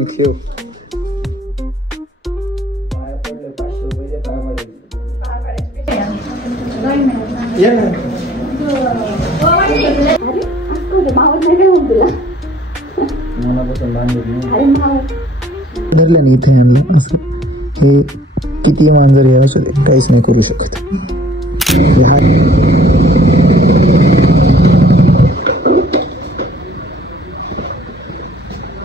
Thank you. धरल्याने इथे आणलं असं. हे किती मांजर हे असू दे, काहीच नाही करू शकत.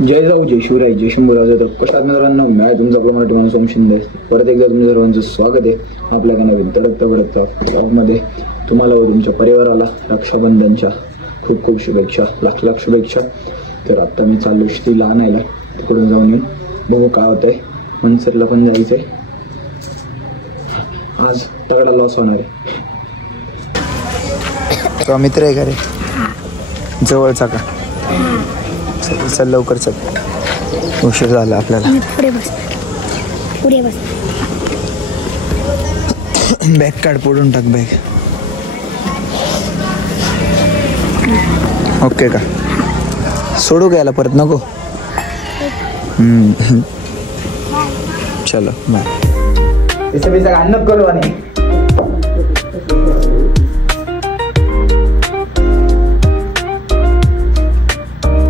जय जाऊ, जय शिवराय, जय शंभूराज जाधव. कशात मित्रांनो, मी तुमचा प्रमाणे तुम्हाला सोम शिंदे. परत एकदा तुमच्या सर्वांचं स्वागत आहे आपल्या नवीन तडकता ब्लॉगमध्ये. तुम्हाला व तुमच्या परिवाराला रक्षाबंधनच्या खूप खूप शुभेच्छा, लाख शुभेच्छा. तर आता मी चाललो श्रीला आणायला, तिकडून जाऊन येऊन बघू काय होतंय. मनसरला पण जायचंय. आज तगडा लॉस होणार आहे. तो मित्र आहे का रे जवळचा का? चल लवकर चल, उशीर झाला आपल्याला. पुढे बस. बॅग काढ, पडून टाक बॅग. ओके का? सोडू का याला परत? नको. चलो बाय. अन्न करू आणि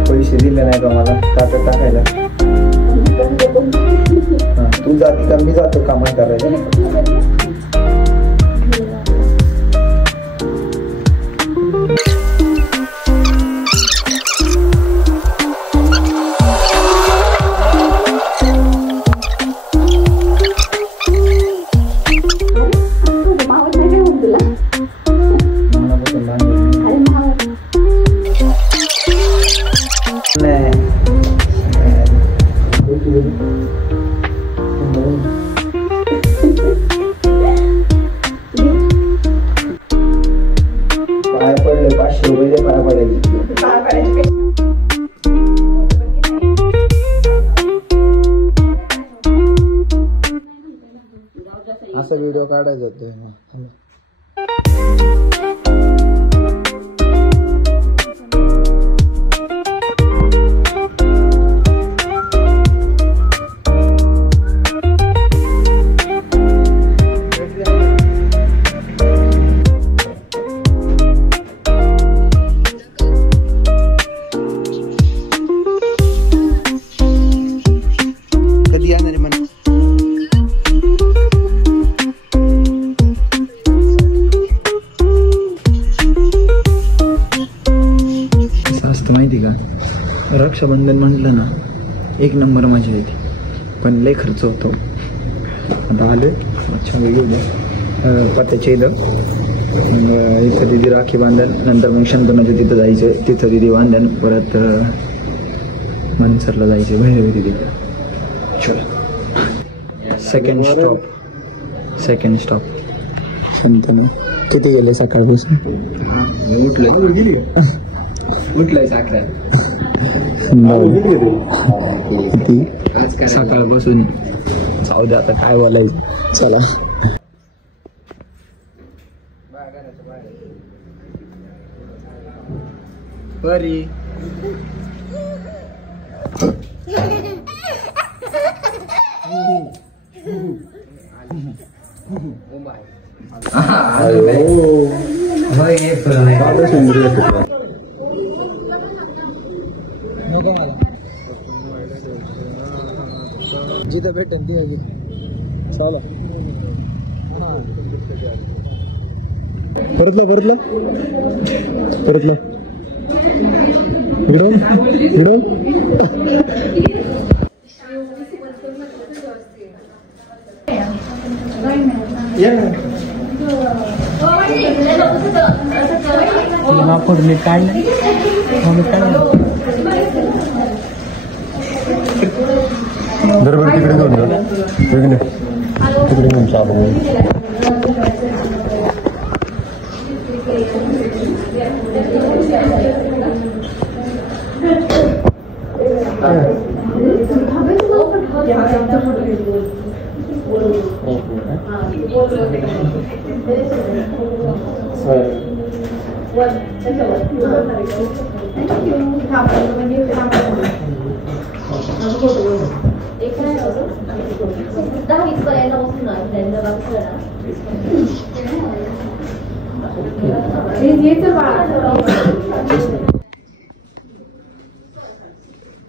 पैसे दिले नाही का मला ताटात टाकायला? तू जाती का मी जातो कामा करायला? असा व्हिडिओ काढायचा होता. कधी येणार आहे म्हणे? माहिती का, रक्षाबंधन म्हटलं ना एक नंबर मजा येते, पण लय खर्च होतो. आता आलोय अच्छा घेऊन पत्याच्या इथं दिदी राखी बांधन, नंतर मग शंतनाच्या तिथं जायचं, तिथं दिदी बांधन, परत मनसरला जायचं भैरवी दिदी. चल सेकंड स्टॉप शंतना. किती गेले सकाळपासून? उठलंय सकाळपासून. जाऊ दे आता, काय बोलायचं. चला बरी. जिथं भेटेन ती चला. परतलं बरोबर तिकडे जाऊन तिकडे घेऊन चालू.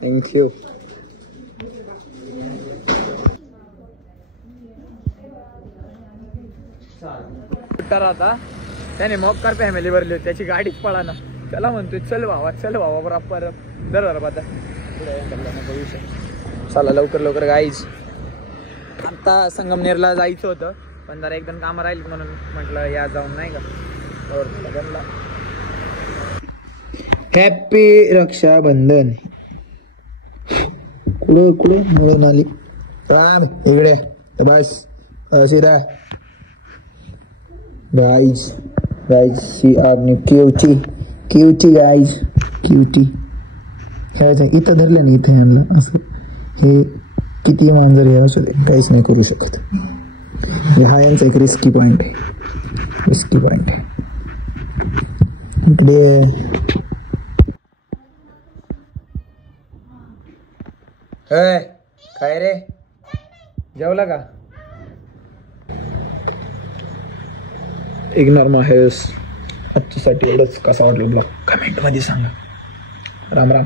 थँक्यू. आता त्याने मॉपकार फॅमिली भरली होती, त्याची गाडीच पळाना. त्याला म्हणतोय चल भावा बरोबर दर आता चला लवकर लवकर गाईज. आता संगमनेरला जायचं होतं पण जरा एकदम कामं राहील म्हणून म्हटलं या जाऊन नाही का. हॅपी रक्षाबंधन. कुठे मिळून आली इकडे बस सीधा. गाईज ही आपली क्यूटी गाईज क्यूटी. इथं धरलं नाही, इथे आणलं असं. हे किती मांजर हे असू दे, काहीच नाही करू शकत. हा यांचा एक रिस्की पॉइंट आहे. इकडे काय रे, जेवला का? इग्नोर महेश. आजच्यासाठी एवढंच. कसा वाटलं ब्लॉग कमेंट मध्ये सांगा. राम राम.